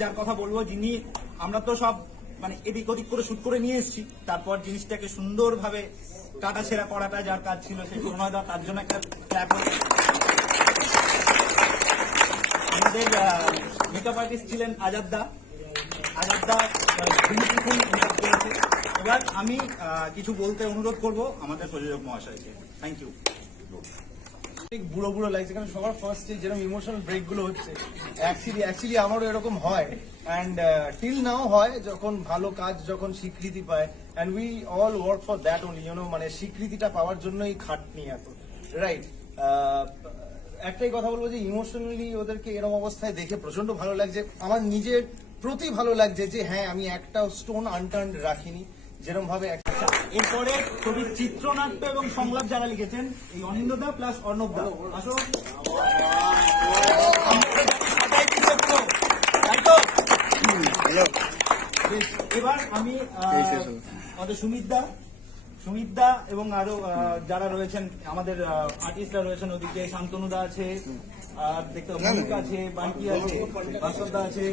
যার কথা বলবো, যিনি আমরা তো সব মানে এদিক ওদিক করে শুট করে নিয়ে এসেছি, তারপর জিনিসটাকে সুন্দরভাবে কাটাছেড়া করাটা যার কাজ ছিল সেই প্রণয় দা, তার জন্য একটা ক্ল্যাপ। আমাদের মেকআপ আর্টিস্ট ছিলেন আজাদ দা মেকআপ করেছে। এবার আমি কিছু বলতে অনুরোধ করব আমাদের প্রযোজক মহাশয়কে। Thank you. বুড়ো বুড়ো লাগছে কারণ সবার ফার্স্ট যেরকম ইমোশনাল ব্রেক গুলো হচ্ছে অ্যাকচুয়ালি আমারও এরকম হয়, অ্যান্ড টিল নাও হয় যখন ভালো কাজ যখন স্বীকৃতি পায়, and we all work for that only, মানে স্বীকৃতিটা পাওয়ার জন্যই খাটনি এত, রাইট? একটাই কথা বলবো যে ইমোশনালি ওদেরকে এরকম অবস্থায় দেখে প্রচন্ড ভালো লাগছে। আমার নিজের প্রতি ভালো লাগছে যে হ্যাঁ, আমি একটা স্টোন আনটার্নড রাখিনি, যেরকম ভাবে এরপরে ছবির চিত্রনাট্য এবং সংলাপ যারা লিখেছেন, এই অনিন্দদা প্লাস অর্ণবদা, আসো। এবার আমি আমাদের সুমিতদা এবং আরো যারা রয়েছেন আমাদের আর্টিস্টরা রয়েছেন, ওদিকে শান্তনুদা আছে, আর দেখতে মনিকা আছে, বান্টি আছে, ভাস্করদা আছে।